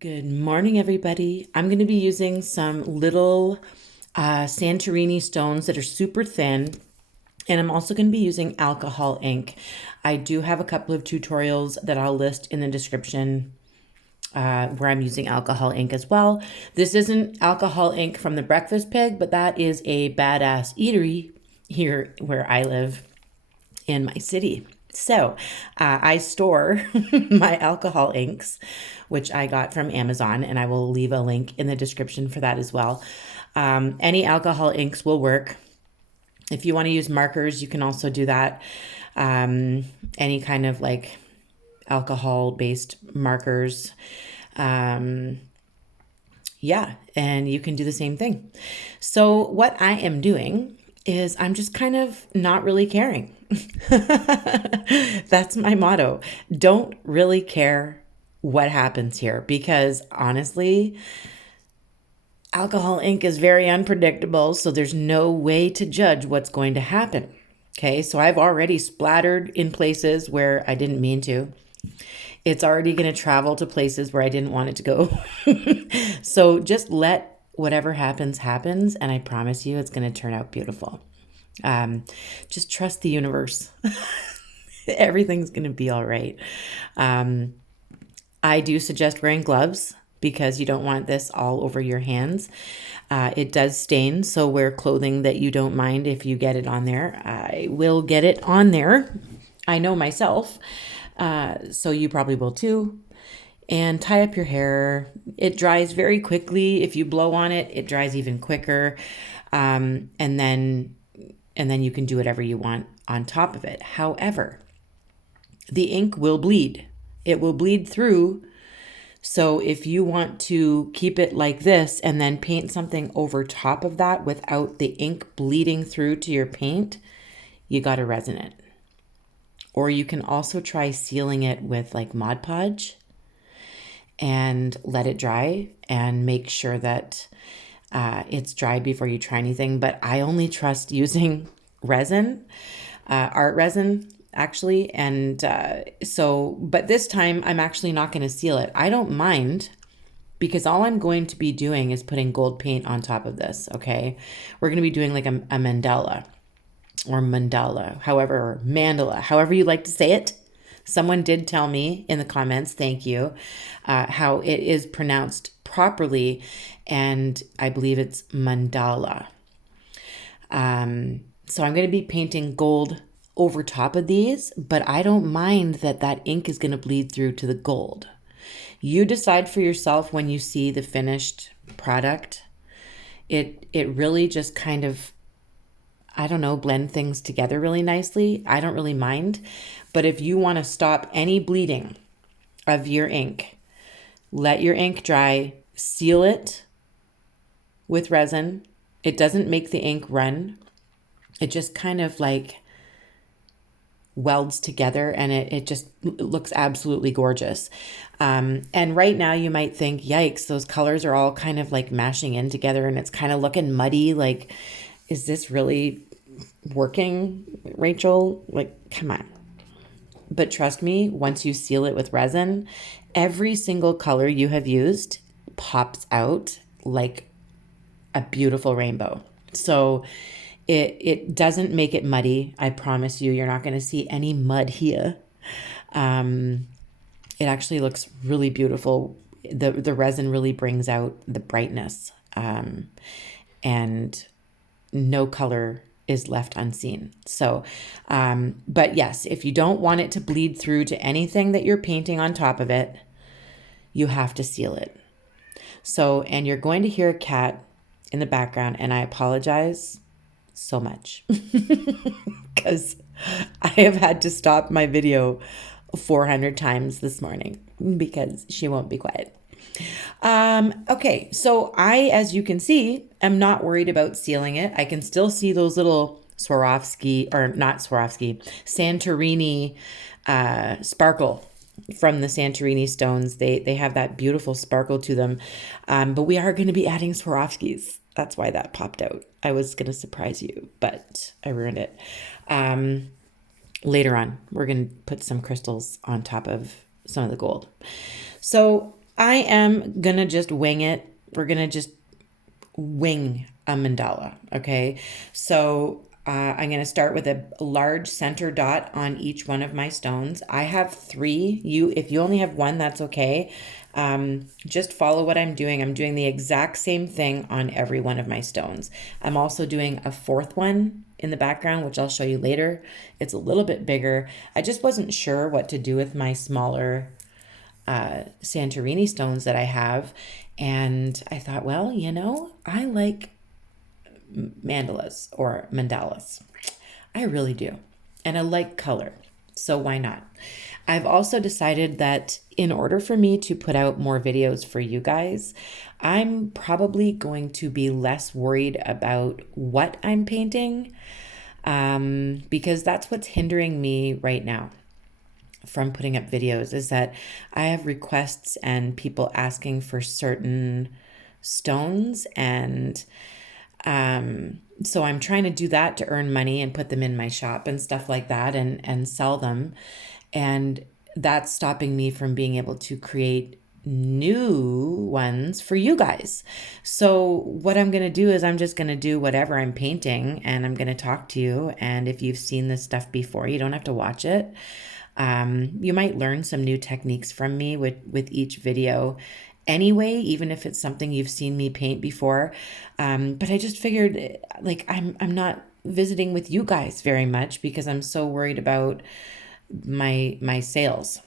Good morning, everybody. I'm going to be using some little Santorini stones that are super thin, and I'm also going to be using alcohol ink. I do have a couple of tutorials that I'll list in the description where I'm using alcohol ink as well. This isn't alcohol ink from the Breakfast Pig, but that is a badass eatery here where I live in my city. So I store my alcohol inks, which I got from Amazon, and I will leave a link in the description for that as well. Any alcohol inks will work. If you want to use markers, you can also do that. Any kind of like alcohol based markers. Yeah, and you can do the same thing. So, what I am doing is I'm just kind of not really caring. That's my motto. Don't really care what happens here because honestly, alcohol ink is very unpredictable, so there's no way to judge what's going to happen. Okay, so I've already splattered in places where I didn't mean to. It's already going to travel to places where I didn't want it to go. So just let whatever happens, and I promise you it's going to turn out beautiful. Just trust the universe. Everything's going to be all right. I do suggest wearing gloves because you don't want this all over your hands. It does stain, so wear clothing that you don't mind if you get it on there. I will get it on there. I know myself, so you probably will too. And tie up your hair. It dries very quickly. If you blow on it, it dries even quicker. And then you can do whatever you want on top of it. However, the ink will bleed. It will bleed through. So if you want to keep it like this and then paint something over top of that without the ink bleeding through to your paint, you got to resin it. Or you can also try sealing it with like Mod Podge and let it dry and make sure that it's dried before you try anything. But I only trust using resin, art resin actually. And but this time I'm actually not going to seal it. I don't mind because all I'm going to be doing is putting gold paint on top of this. Okay. We're going to be doing like a mandala or mandala, however, mandala, however you like to say it. Someone did tell me in the comments, thank you, how it is pronounced properly, and I believe it's mandala. So I'm going to be painting gold over top of these, but I don't mind that ink is going to bleed through to the gold. You decide for yourself when you see the finished product. It really just kind of, I don't know, blend things together really nicely. I don't really mind. But if you want to stop any bleeding of your ink, let your ink dry, seal it with resin. It doesn't make the ink run. It just kind of like welds together and it just looks absolutely gorgeous. And right now you might think, yikes, those colors are all kind of like mashing in together and it's kind of looking muddy. Like, is this really working, Rachel? Like, come on. But trust me, once you seal it with resin, every single color you have used pops out like a beautiful rainbow. So it doesn't make it muddy. I promise you, you're not going to see any mud here. It actually looks really beautiful. The resin really brings out the brightness, and no color is left unseen. So, but yes, if you don't want it to bleed through to anything that you're painting on top of it, you have to seal it. So, and you're going to hear a cat in the background, and I apologize so much because I have had to stop my video 400 times this morning because she won't be quiet. Okay, so as you can see, am not worried about sealing it. I can still see those little Santorini sparkle from the Santorini stones. They have that beautiful sparkle to them. But we are going to be adding Swarovskis. That's why that popped out. I was going to surprise you, but I ruined it. Later on, we're going to put some crystals on top of some of the gold. So I am gonna just wing it. We're gonna just wing a mandala. Okay. So I'm going to start with a large center dot on each one of my stones. I have three. If you only have one, that's okay. Just follow what I'm doing. I'm doing the exact same thing on every one of my stones. I'm also doing a fourth one in the background, which I'll show you later. It's a little bit bigger. I just wasn't sure what to do with my smaller Santorini stones that I have. And I thought, well, I like mandalas or mandalas. I really do. And I like color. So why not? I've also decided that in order for me to put out more videos for you guys, I'm probably going to be less worried about what I'm painting, because that's what's hindering me right now from putting up videos, is that I have requests and people asking for certain stones, and so I'm trying to do that to earn money and put them in my shop and stuff like that, and sell them. And that's stopping me from being able to create new ones for you guys. So what I'm going to do is I'm just going to do whatever I'm painting, and I'm going to talk to you. And if you've seen this stuff before, you don't have to watch it. You might learn some new techniques from me with each video anyway, even if it's something you've seen me paint before. But I just figured, like, I'm not visiting with you guys very much because I'm so worried about my sales.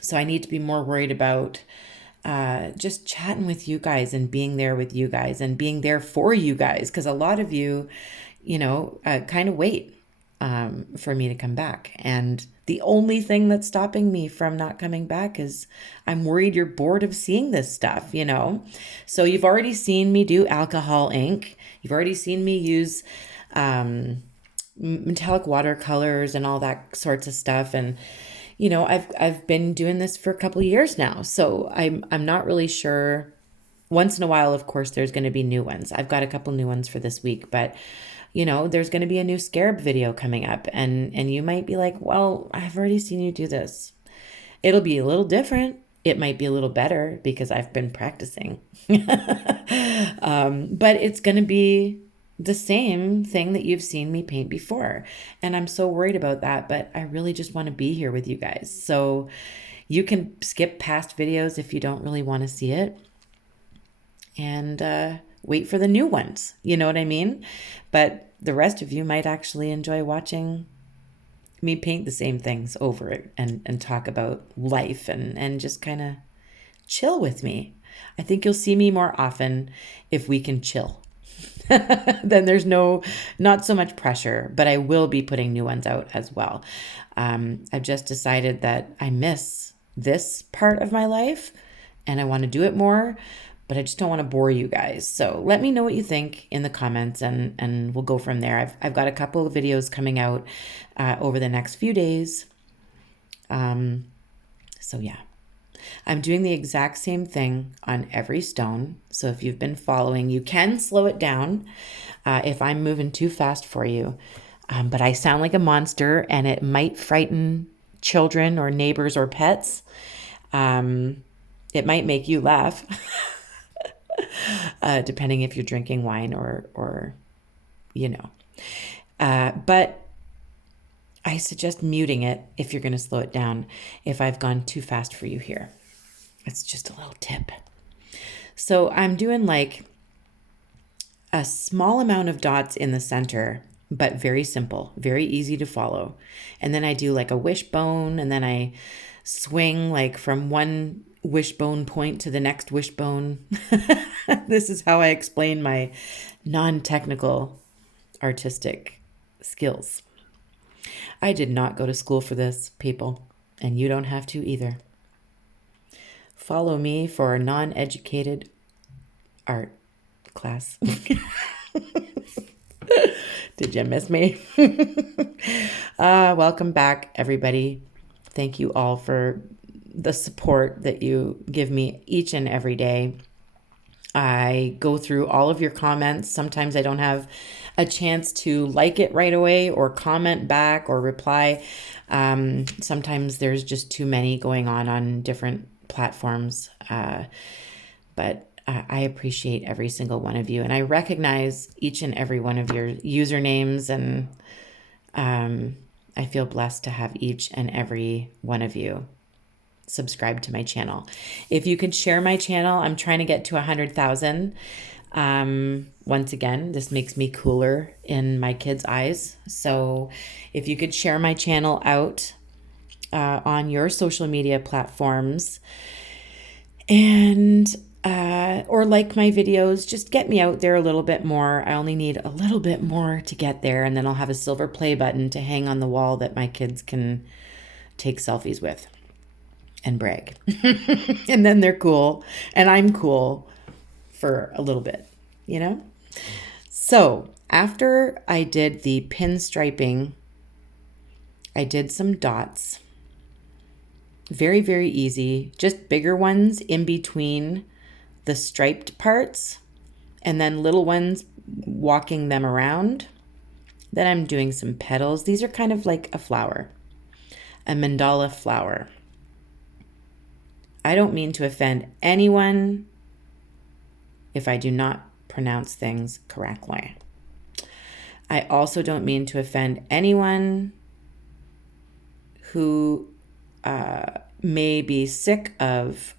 So I need to be more worried about just chatting with you guys and being there with you guys and being there for you guys, because a lot of you, kind of wait for me to come back. And the only thing that's stopping me from not coming back is I'm worried you're bored of seeing this stuff. So you've already seen me do alcohol ink. You've already seen me use metallic watercolors and all that sorts of stuff. And I've been doing this for a couple of years now. So I'm not really sure. Once in a while, of course, there's going to be new ones. I've got a couple new ones for this week, but there's going to be a new scarab video coming up, and you might be like, well, I've already seen you do this. It'll be a little different. It might be a little better because I've been practicing. But it's going to be the same thing that you've seen me paint before. And I'm so worried about that, but I really just want to be here with you guys. So you can skip past videos if you don't really want to see it, and wait for the new ones. You know what I mean? But the rest of you might actually enjoy watching me paint the same things over it and talk about life and just kind of chill with me. I think you'll see me more often if we can chill. Then there's not so much pressure, but I will be putting new ones out as well. I've just decided that I miss this part of my life and I want to do it more, but I just don't want to bore you guys. So let me know what you think in the comments, and we'll go from there. I've got a couple of videos coming out over the next few days. So yeah, I'm doing the exact same thing on every stone. So if you've been following, you can slow it down if I'm moving too fast for you. But I sound like a monster, and it might frighten children or neighbors or pets. It might make you laugh. Depending if you're drinking wine or but I suggest muting it if you're going to slow it down if I've gone too fast for you here. It's just a little tip. So I'm doing like a small amount of dots in the center, but very simple, very easy to follow. And then I do like a wishbone, and then I swing like from one wishbone point to the next wishbone. This is how I explain my non-technical artistic skills. I did not go to school for this, people, and you don't have to either. Follow me for a non-educated art class. Did you miss me? Welcome back, everybody. Thank you all for the support that you give me each and every day. I go through all of your comments. Sometimes I don't have a chance to like it right away or comment back or reply. Sometimes there's just too many going on different platforms. But I appreciate every single one of you, and I recognize each and every one of your usernames, and I feel blessed to have each and every one of you subscribe to my channel. If you could share my channel, I'm trying to get to 100,000. Once again, this makes me cooler in my kids' eyes. So if you could share my channel out on your social media platforms, and or like my videos, just get me out there a little bit more. I only need a little bit more to get there, and then I'll have a silver play button to hang on the wall that my kids can take selfies with and brag. And then they're cool, and I'm cool for a little bit, you know? So after I did the pinstriping, I did some dots. Very, very easy. Just bigger ones in between the striped parts, and then little ones walking them around. Then I'm doing some petals. These are kind of like a flower, a mandala flower. I don't mean to offend anyone if I do not pronounce things correctly. I also don't mean to offend anyone who may be sick of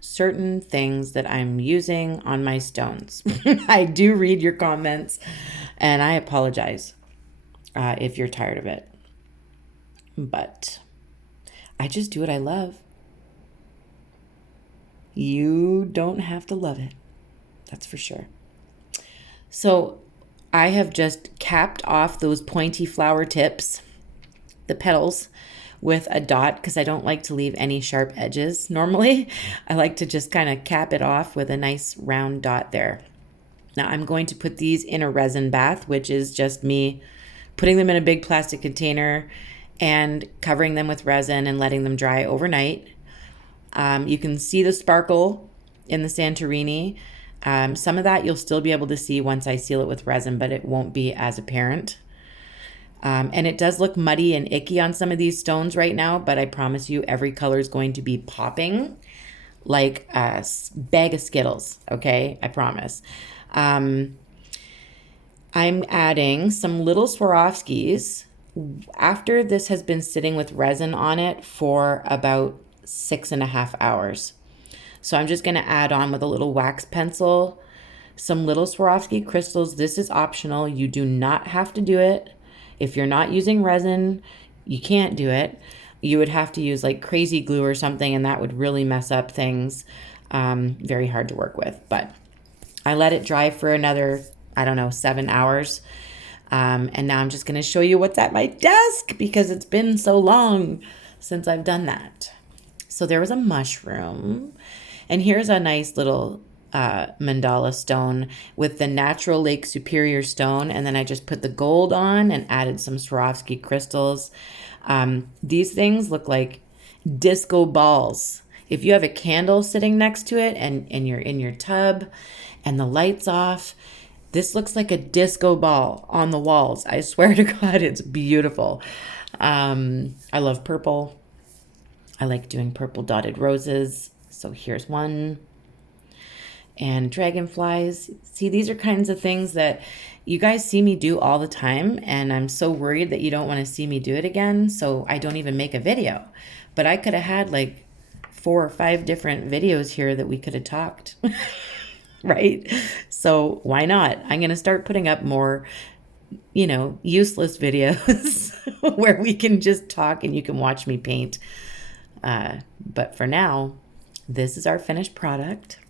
certain things that I'm using on my stones. I do read your comments, and I apologize if you're tired of it. But I just do what I love. You don't have to love it. That's for sure. So I have just capped off those pointy flower tips, the petals, with a dot because I don't like to leave any sharp edges. Normally, I like to just kind of cap it off with a nice round dot there. Now I'm going to put these in a resin bath, which is just me putting them in a big plastic container and covering them with resin and letting them dry overnight. You can see the sparkle in the Santorini. Some of that you'll still be able to see once I seal it with resin, but it won't be as apparent. And it does look muddy and icky on some of these stones right now, but I promise you every color is going to be popping like a bag of Skittles, okay? I promise. I'm adding some little Swarovskis after this has been sitting with resin on it for about 6.5 hours. So I'm just going to add on with a little wax pencil some little Swarovski crystals. This is optional. You do not have to do it. If you're not using resin, you can't do it. You would have to use like crazy glue or something, and that would really mess up things. Very hard to work with. But I let it dry for another, 7 hours. And now I'm just going to show you what's at my desk because it's been so long since I've done that. So there was a mushroom, and here's a nice little mandala stone with the natural Lake Superior stone, and then I just put the gold on and added some Swarovski crystals. These things look like disco balls. If you have a candle sitting next to it and you're in your tub and the light's off, this looks like a disco ball on the walls. I swear to God, it's beautiful. I love purple. I like doing purple dotted roses. So here's one. And dragonflies. See, these are kinds of things that you guys see me do all the time, and I'm so worried that you don't want to see me do it again, so I don't even make a video. But I could have had like 4 or 5 different videos here that we could have talked, right? So why not? I'm going to start putting up more, useless videos where we can just talk and you can watch me paint. But for now, this is our finished product.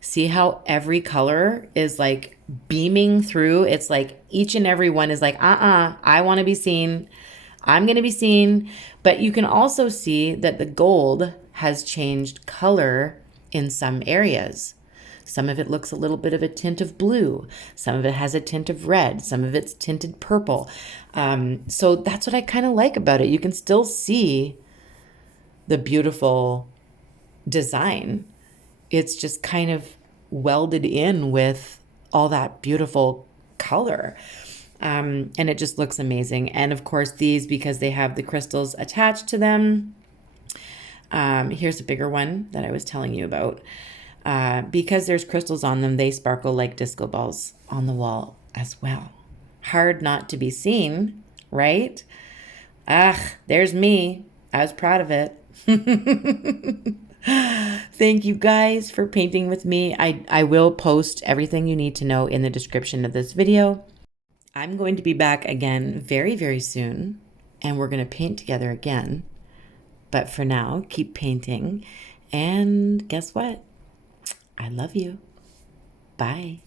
See how every color is like beaming through? It's like each and every one is like, I want to be seen. I'm going to be seen. But you can also see that the gold has changed color in some areas. Some of it looks a little bit of a tint of blue. Some of it has a tint of red. Some of it's tinted purple. So that's what I kind of like about it. You can still see the beautiful design. It's just kind of welded in with all that beautiful color. And it just looks amazing. And of course, these, because they have the crystals attached to them, Here's a bigger one that I was telling you about. Because there's crystals on them, they sparkle like disco balls on the wall as well. Hard not to be seen, right? There's me. I was proud of it. Thank you guys for painting with me. I will post everything you need to know in the description of this video. I'm going to be back again very, very soon, and we're going to paint together again. But for now, keep painting. And guess what? I love you. Bye.